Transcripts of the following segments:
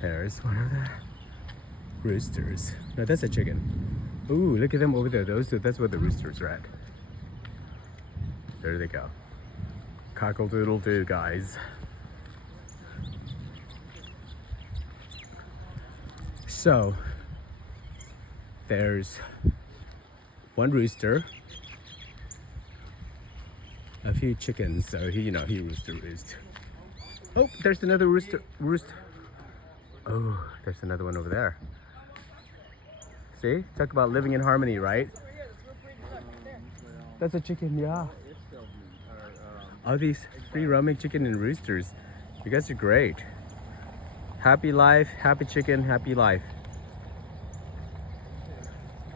There's one of the roosters. No, that's a chicken. Ooh, look at them over there. That's where the roosters are at. There they go. Cockle-doodle-doo, guys. So, there's one rooster, a few chickens, so he roost. Oh, there's another roost. Oh, there's another one over there. See? Talk about living in harmony, right? That's a chicken, yeah. All these free roaming chicken and roosters. You guys are great. Happy life, happy chicken, happy life.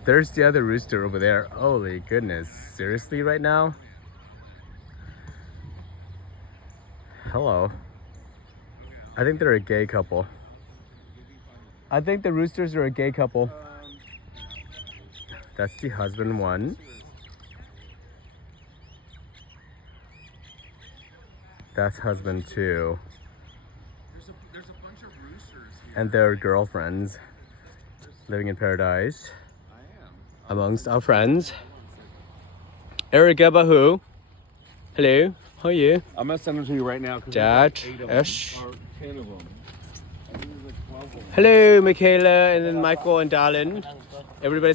There's the other rooster over there. Holy goodness. Seriously right now? Hello. I think they're a gay couple. I think the roosters are a gay couple. That's the husband one. That's husband two. There's a bunch of roosters here. And their girlfriends living in paradise. Amongst our friends. Erica Bahu. Hello. How are you? I'm gonna send them to you right now. Dad, Ash. 10 of them. I think there's like 12 of them. Hello, Michaela, and then Michael and Darlin. Everybody